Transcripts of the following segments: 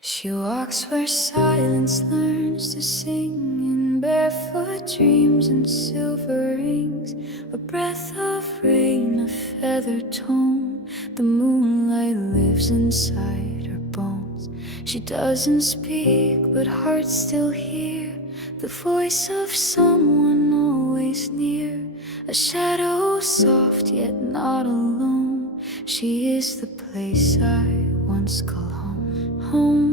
She walks where silence learns to sing, in barefoot dreams and silver rings, a breath of rain, a feathered tone. The moonlight lives inside her bones. She doesn't speak, but hearts still hear the voice of someone always near, a shadow soft yet not alone. She is the place I once called home.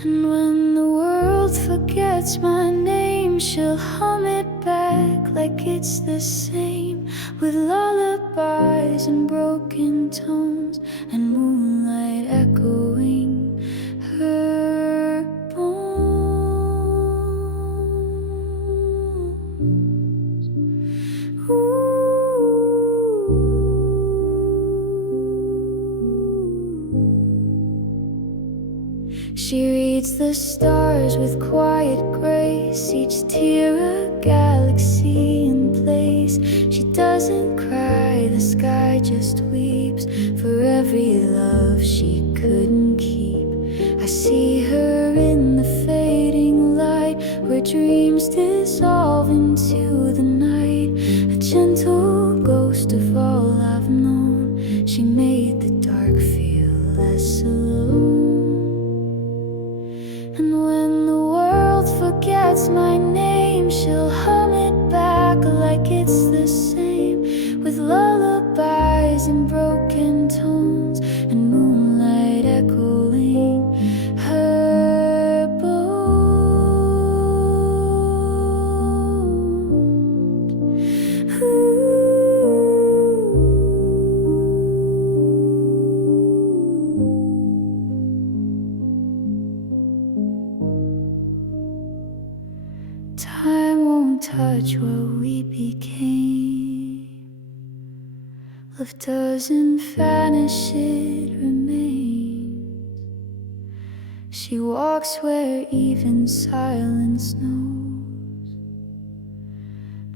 And when the world forgets my name, she'll hum it back like it's the same, with lullabies and broken tones, and moonlight echoing her bones. Ooh. She reads the stars with quiet grace, each tear a galaxy in place. She doesn't cry, the sky just weeps for every love she couldn't keep. I see her in the fading light, where dreams dissolve into the night, a gentle ghost of all I've known. She made the dark feel less alone. And when the world forgets my name, she'll hum it back like it's the same, with lullabies and broken tones, and moonlight echoing her bones. Ooh. Time won't touch what we became. Love doesn't vanish, it remains. She walks where even silence knows.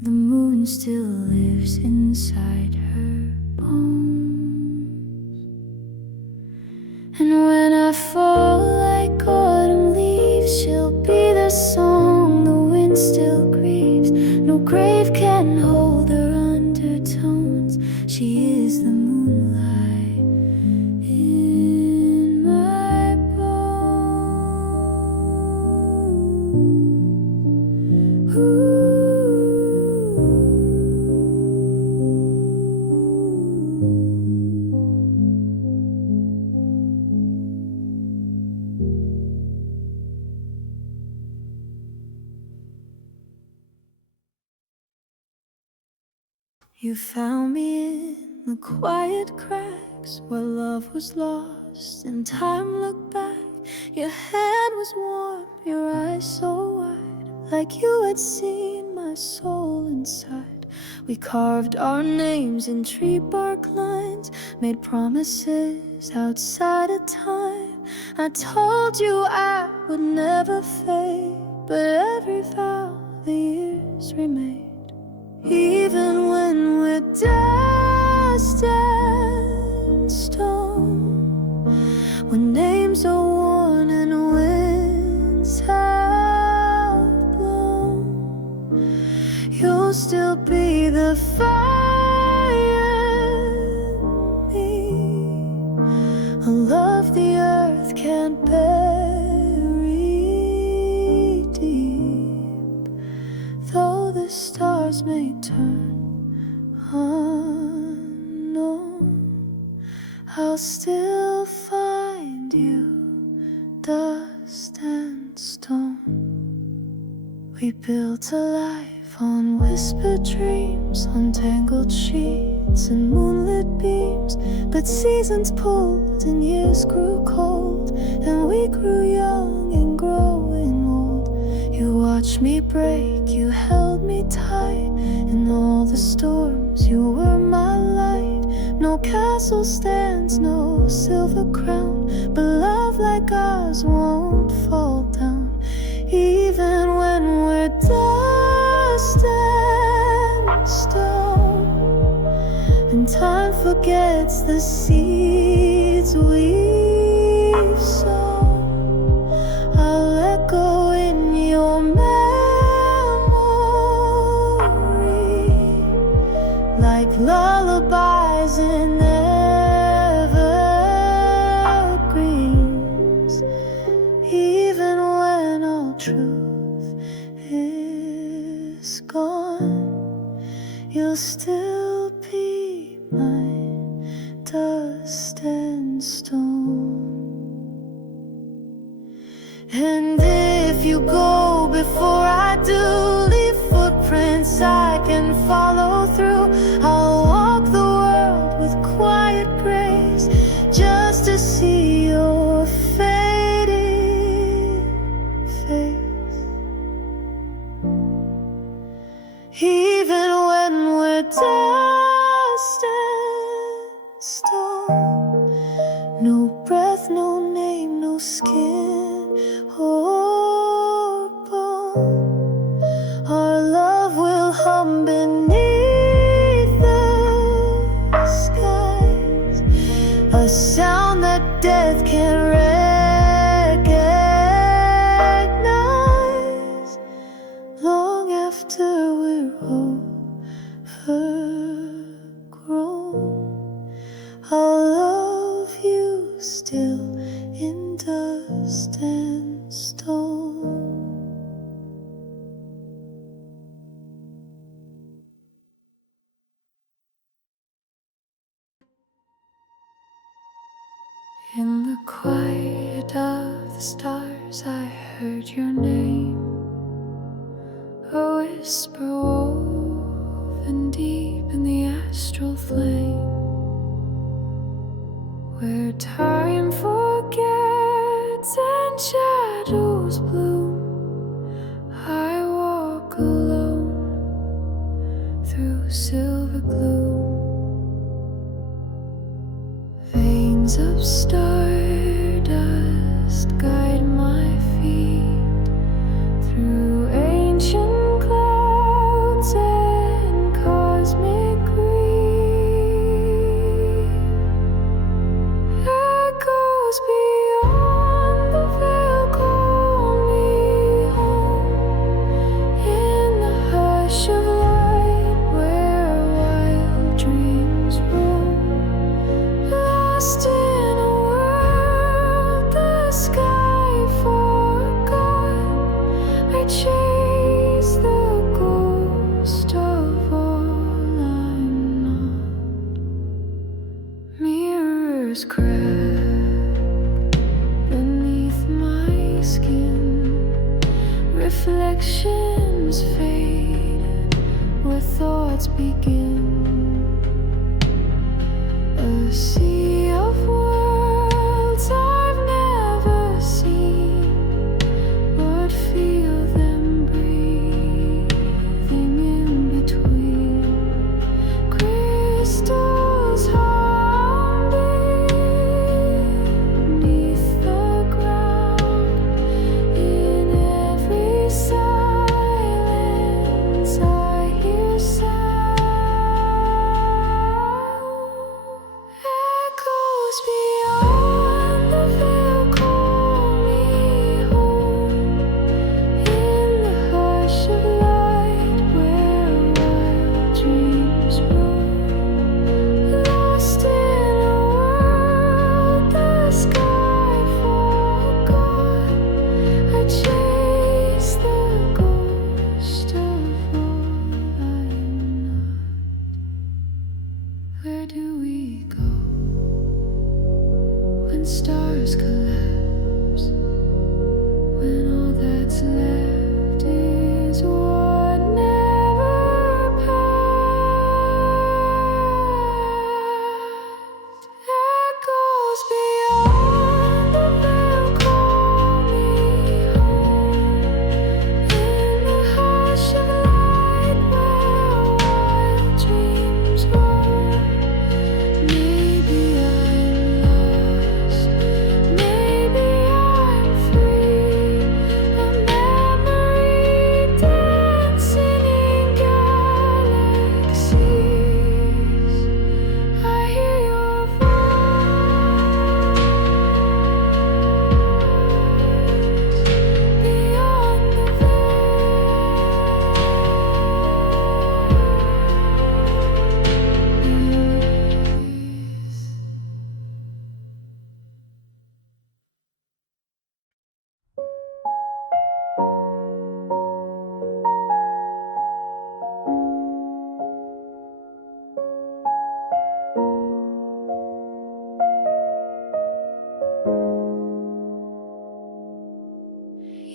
The moon still lives inside her bones. And when I fall like autumn leaves, she'll be the song the wind still grieves. No grave can hold her undertones. She is the moonlight in my bones. Ooh. You found me in the quiet cracks where love was lost and time looked back. Your hand was warm, your eyes so wide, like you had seen my soul inside. We carved our names in tree bark lines, made promises outside of time. I told you I would never fade, but every vow the years remained. Even when we're dust and stone, when names are worn and winds have blown, you'll still be the fire in me, a love the earth can't bury deep. Though the stars may turn unknown, I'll still find you, dust and stone. We built a life on whispered dreams, on tangled sheets and moonlit beams. But seasons pulled and years grew cold, and we grew young and growing old. You watched me break, you held me tight. In all the storms, you were my light. No castle stands, no silver crown, but love like ours won't fall down. Even when we're dust and stone, and time forgets the seeds we've sown, And if you go before I do, leave footprints I can follow through. I'll walk the world with quiet grace, just to see your faded face. Even when we're dust and stone, no breath, no name, no skin or bone, our love will hum beneath the skies, a sound that death can't recognize. Long after we're overgrown, I'll love you still in dust and stone. In the quiet of the stars, I heard your name, a whisper woven deep in the astral flame, where time forgets and shadows bloom. I walk alone through silver gloom. Veins of stardust guide my feet through ancient clouds and cosmic grief. Echoes beyond the veil call me home, in the hush of light where wild dreams roam. Lost in a world the sky forgot, I chase the ghost of all I'm not. Mirrors crack beneath my skin, reflections fade where thoughts begin. A sea of worlds I've never seen, but feel them breathing in between. Crystals hum beneath the ground, in every silence I hear sound. Echoes beyond the veil call me home, in the hush of light where wild dreams roam. Lost in a world the sky forgot, I chase the ghost of all I'm not. Where do we go when stars collapse, when all that's left is what never passed? Echoes beyond the veil call me home, in the hush of light where wild dreams roam. Maybe I'm lost, maybe I'm free, a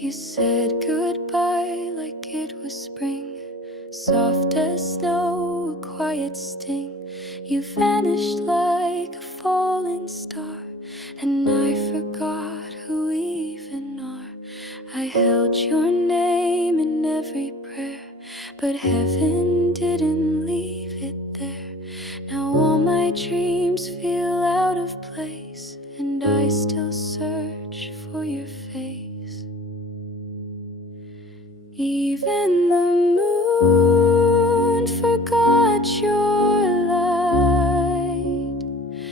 You said goodbye like it was spring, soft as snow, a quiet sting. You vanished like a falling star, and I forgot who we even are. I held your name in every prayer, but heaven didn't leave it there. Now all my dreams feel out of place, and I still search for your face. Even the moon forgot your light.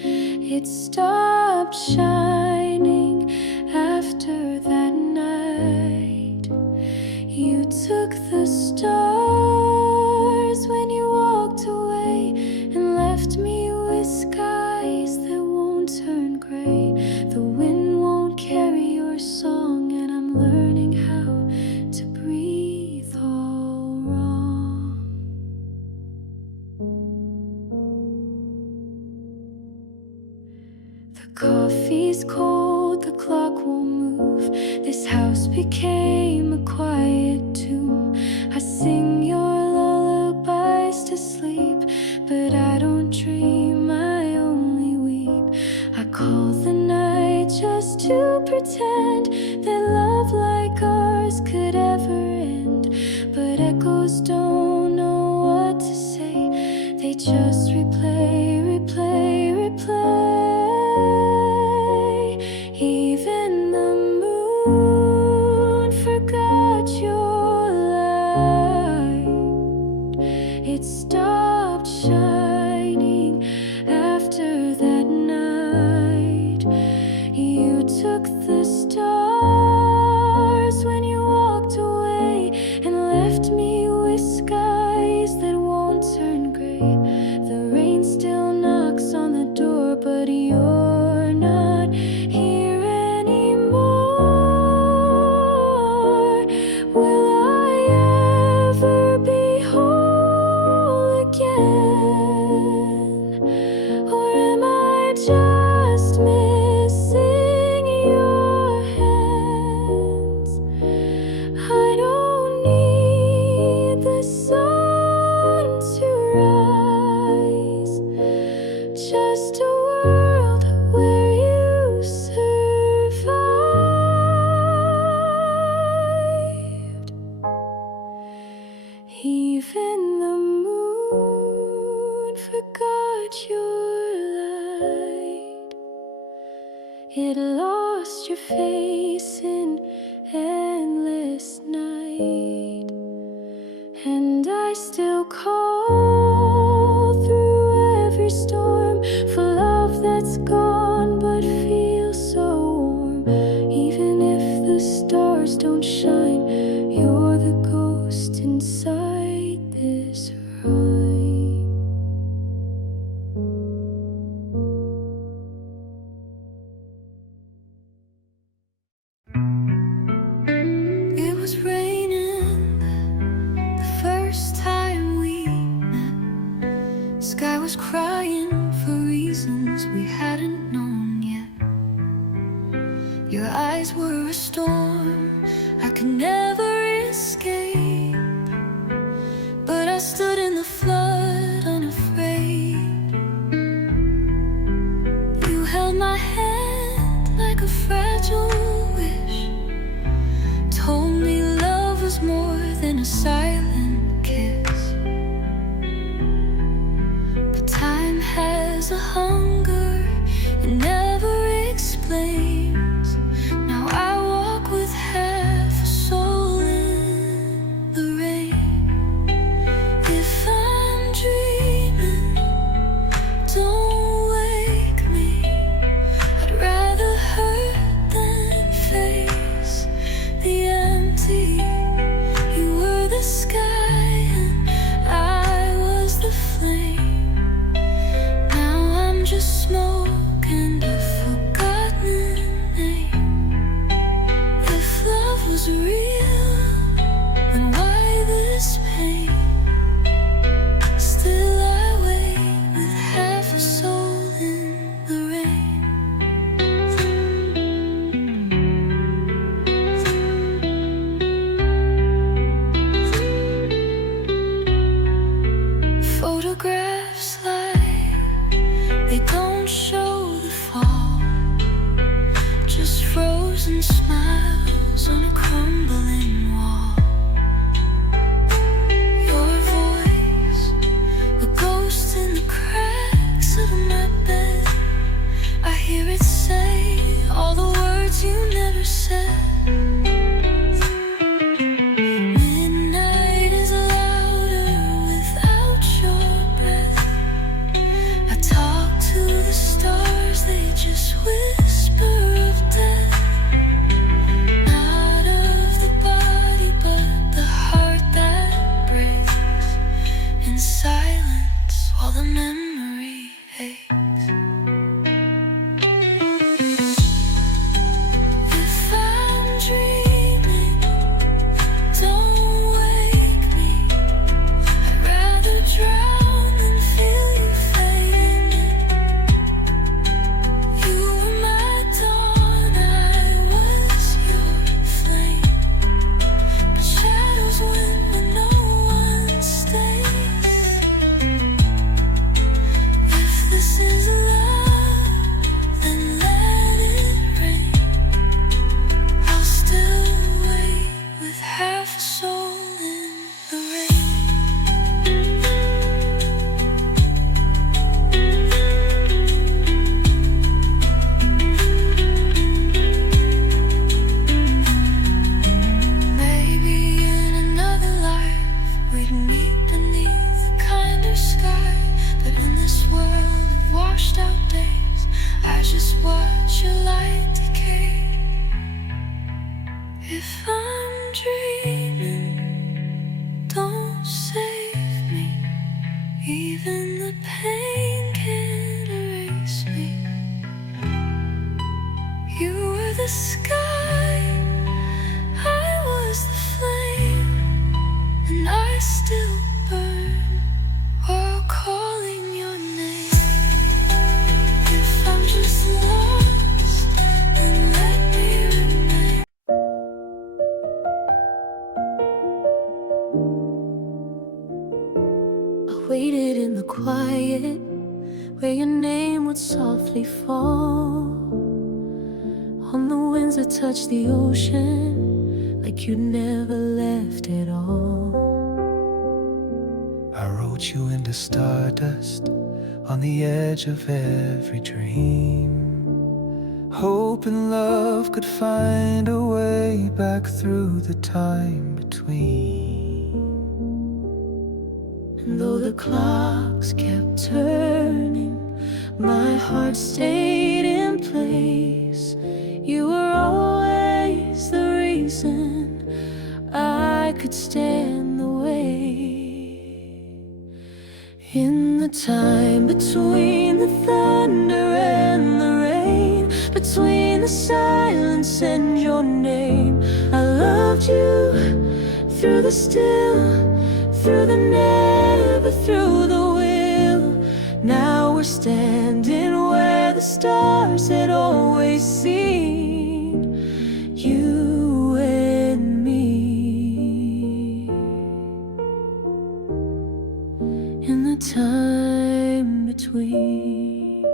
It stopped shining after that night. You took the stars when you walked away, and left me with skies that won't turn gray. The wind won't carry your song, and I'm learning how to breathe all wrong. The coffee's cold, the clock won't move. This house became a quiet tomb. I sing your lullabies to sleep, but I don't dream, I only weep. I call the night just to pretend that love like ours could ever end. But echoes don't know what to say, they just replay, replay, replay. Even the moon forgot your light. It stopped shining after that night. You took the stars when you walked away, and left me with skies that won't turn gray. The rain still knocks on the door, but you're not here anymore. Will I ever be whole again? Or am I just missing your hands? I don't need the sun to rise, just a world where you survived. Even the moon forgot your light. It lost your face in endless night, and I still call through every storm for love that's gone but feels so warm. Even if the stars don't shine, you're the ghost inside this rhyme. It was raining the first time we met. Sky was crying for reasons we hadn't known yet. Your eyes were a storm I could never escape, but I stood in the flood unafraid. You held my hand like a fragile wish, told me love was more than a silent kiss. But time has a hunger it never explains. Now I walk with half a soul in the rain. If I'm dreaming, don't wake me. I'd rather hurt than face the empty. You were the sky frozen smiles on a crumbling wall. Your voice, a ghost in the cracks of my bed. I hear it say all the words you never said. Midnight is louder without your breath. I talk to the stars, they just whisper of death. Not of the body, but the heart that breaks in silence while the memory aches. If I'm dreaming, don't wake me. I'd rather drown than feel you fading in. You were my dawn, I was your flame. But shadows win when no one stays. If this is love, then let it rain. I'll still wait with half a soul in the rain. Maybe in another life we'd meet beneath a kinder sky. But in this world of washed out days, I just watch your light decay. If I'm dreaming, don't save me. Even the pain can't erase me. You were the sky, I was the flame, and I still burn while calling your name. If I'm just lost, then let me remain. I waited in the quiet where your name would softly fall on the winds that touched the ocean like you'd never left at all. I wrote you into stardust on the edge of every dream, hoping love could find a way back through the time between. And though the clocks kept turning, my heart stayed in place. You were always the reason I could stand the way. In the time between the thunder and the rain, between the silence and your name, I loved you through the still, through the never, through the will. Now we're standing where the stars had always seen you and me. In the time between.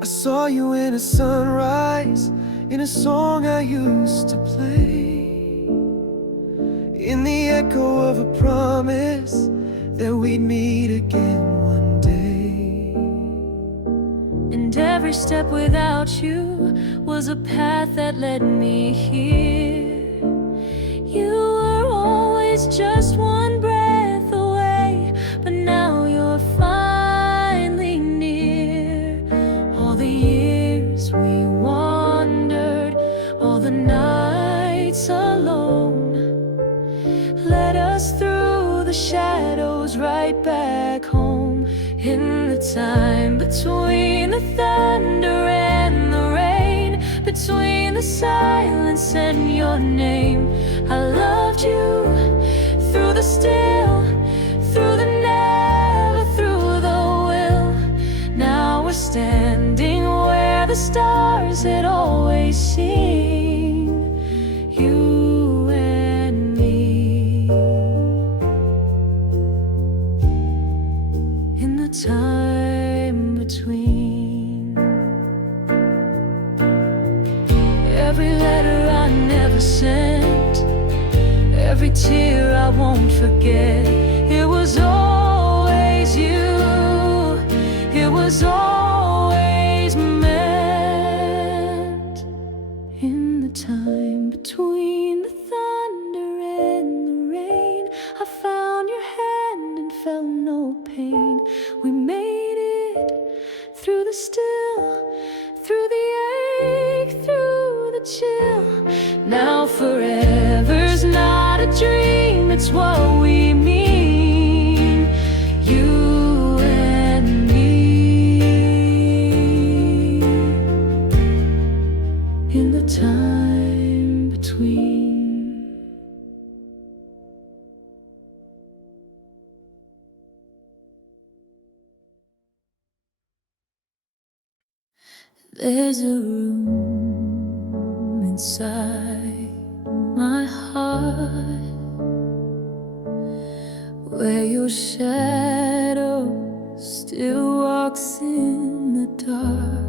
I saw you in a sunrise, in a song I used to play, in the echo of a promise that we'd meet again one day. And every step without you was a path that led me here. You were always just one breath away, but now you're finally near. All the years we wandered, all the nights alone, led us through the shadows right back home. In the time between the thunder and the rain, between the silence and your name, I loved you through the still, through the never, through the will. Now we're standing where the stars had always seen you and me. In the time between. innocent. Every tear I won't forget. It was always you. It was always meant. In the time between the thunder and the rain, I found your hand and felt no pain. We made it through the still, through the ache, through the chill. Now forever's not a dream, it's what we mean, you and me. In the time between. There's a room inside my heart where your shadow still walks in the dark.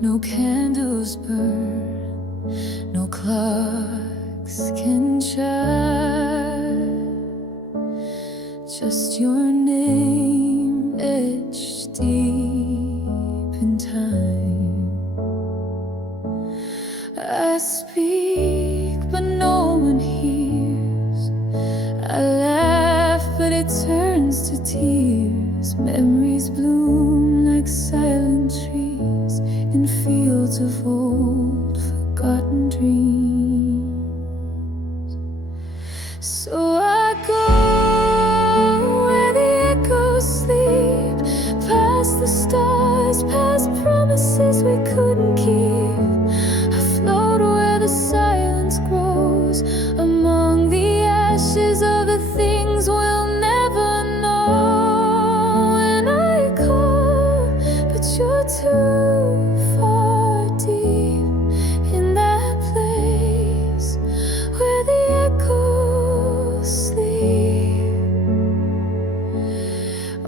No candles burn, no clocks can chime, just your name etched deep in time. I speak, but no one hears. I laugh, but it turns to tears. Memories bloom like silent trees in fields of old forgotten dreams. So I go where the echoes sleep, past the stars, past promises we couldn't keep. I float where the silence grows, among the ashes of the things we'll never know. And I call, but you're too far deep in that place where the echoes sleep.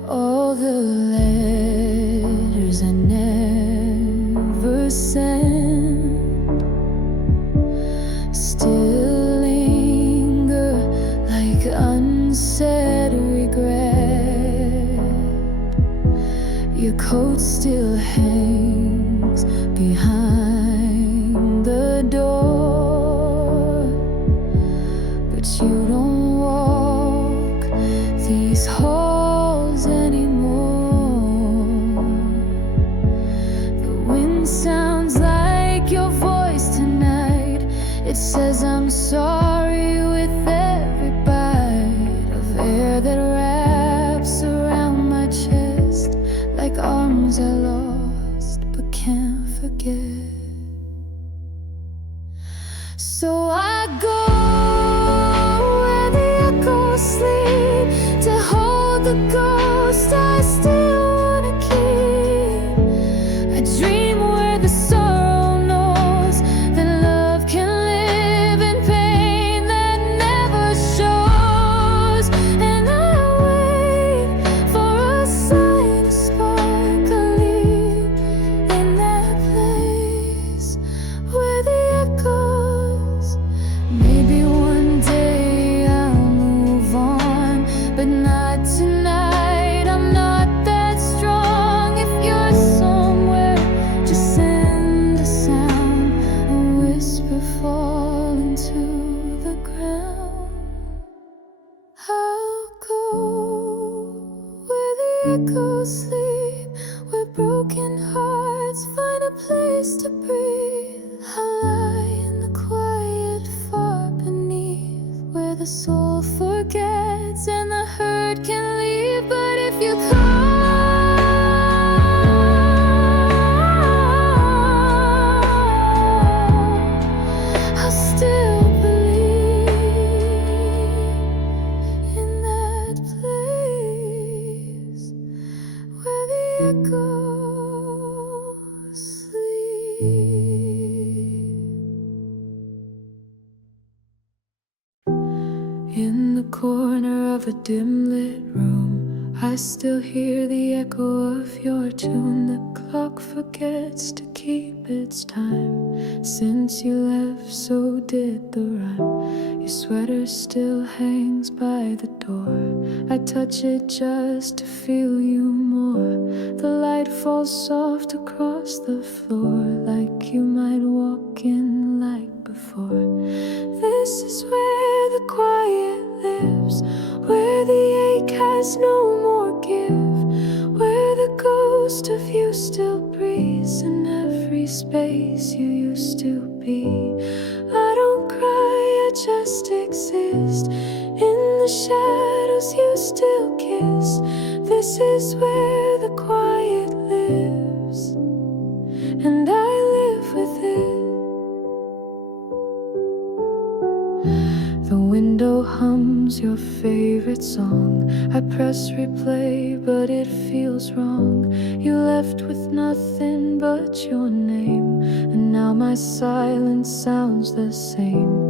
All the letters I never sent still linger like unsaid regret. Your coat still hangs behind the door, but you don't walk these halls anymore. The wind sounds like your voice tonight. It says I'm sorry with every bite of air that wraps around my chest, like arms I lost but can't forget. So I go where the echoes sleep, to hold the ghost I still wanna keep. I dream where the sorrow knows that love can live in pain that never shows. And I wait for a sign to spark a leap in that place where the echoes. Maybe one day I'll move on, but not tonight. I'm not that strong. If you're somewhere, just send a sound, a whisper falling to the ground. I'll go where the echoes sleep, where broken hearts find a place to breathe. I'll lie in the quiet far beneath, where the soul forgets and the hurt can leave. But if you call, I'll still believe in that place where the echoes sleep. In the corner of a dim lit room, I still hear the echo of your tune, the clock forgets to keep its time. Since you left, so did the rhyme. Your sweater still hangs by the door. I touch it just to feel you more. The light falls soft across the floor, like you might walk in like before. This is where the quiet lives, where the ache has no more give, where the ghost of you still breathes in every space you used to be. I don't cry, I just exist in the shadows you still kiss. This is where the quiet lives, and I live with it. The window hums your favorite song. I press replay, but it feels wrong. You left with nothing but your name, and now my silence sounds the same.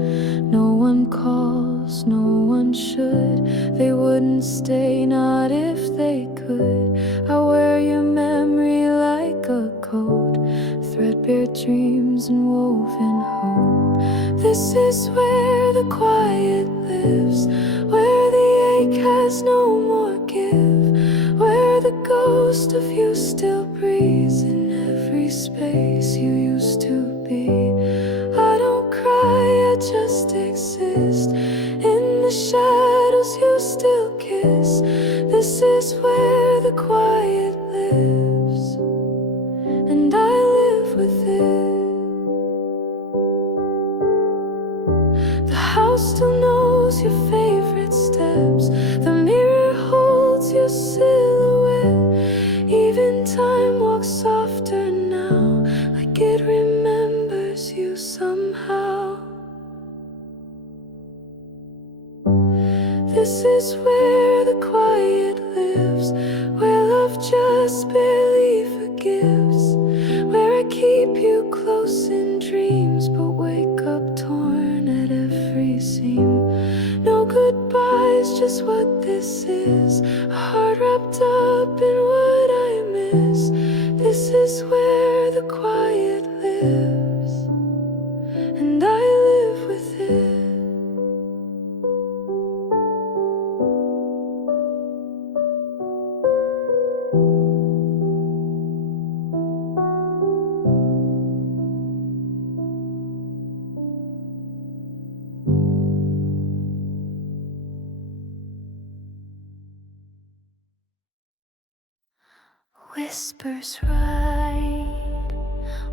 No one calls, no one should. They wouldn't stay, not if they could. I wear your memory like a coat, threadbare dreams and woven hope. This is where the quiet lives, where the ache has no more give, where the ghost of you still breathes in every space you used to be. I don't cry, I just exist in the shadows you still kiss. This is where the quiet lives, and I live with it. The house still knows your favorite steps. The mirror holds your silhouette. Even time walks softer now, like it remembers you somehow. This is where the quiet lives, where love just barely forgives, where I keep you close in dreams, but wake up torn at every seam. No goodbyes, just what this is, a heart wrapped up in what I miss. This is where the quiet lives, and I live with it. Whispers ride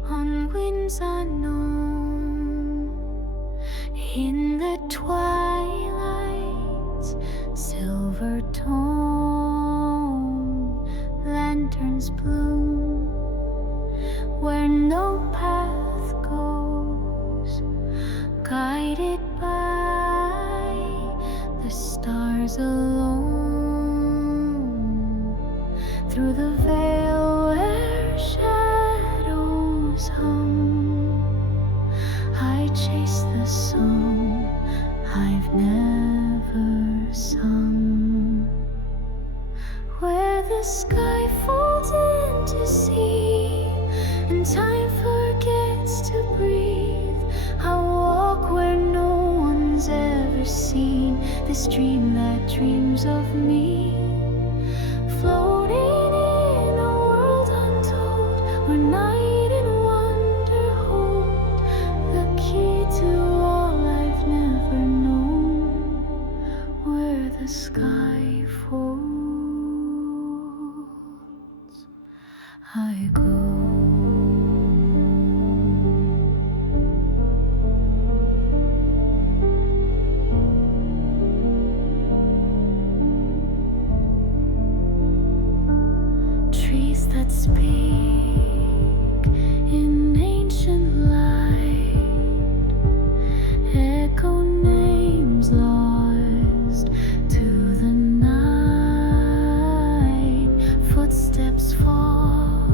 on winds unknown. In the twilight's silver tone, lanterns bloom where no path goes, guided by the stars alone. Through the veil where shadows hum, I chase the song I've never sung. Where the sky folds into sea and time forgets to breathe, I walk where no one's ever seen. This dream that dreams of me, floating in a world untold, where night and wonder hold the key to all I've never known. Where the sky folds, I go. Trees that speak in ancient light, echo names lost to the night. Footsteps fall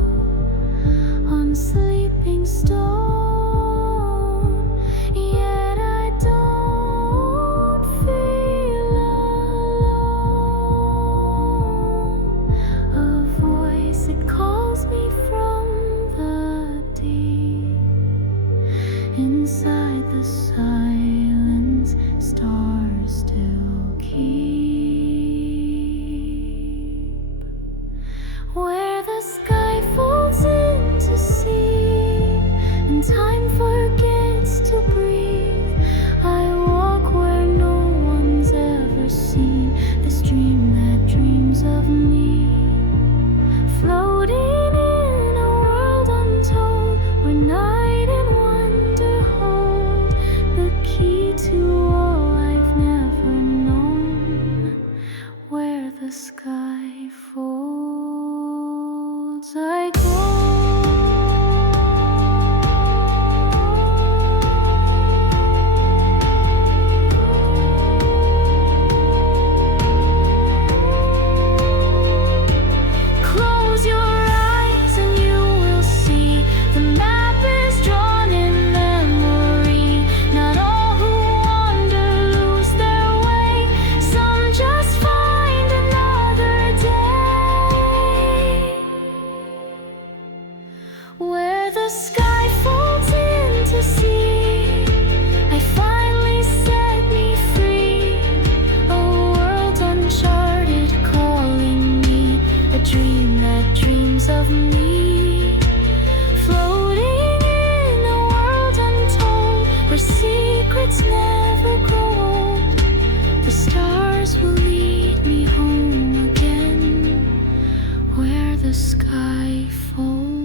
on sleeping stone, yet I don't feel alone. A voice, it calls me from clouds I go. Close your eyes and you will see the map is drawn in memory. Not all who wander lose their way. Some just find another day. Where the sky folds into sea, I finally set me free. A world uncharted calling me, a dream that dreams of me. Floating in a world untold, where secrets never grow old. The stars will lead me home again, where the sky folds.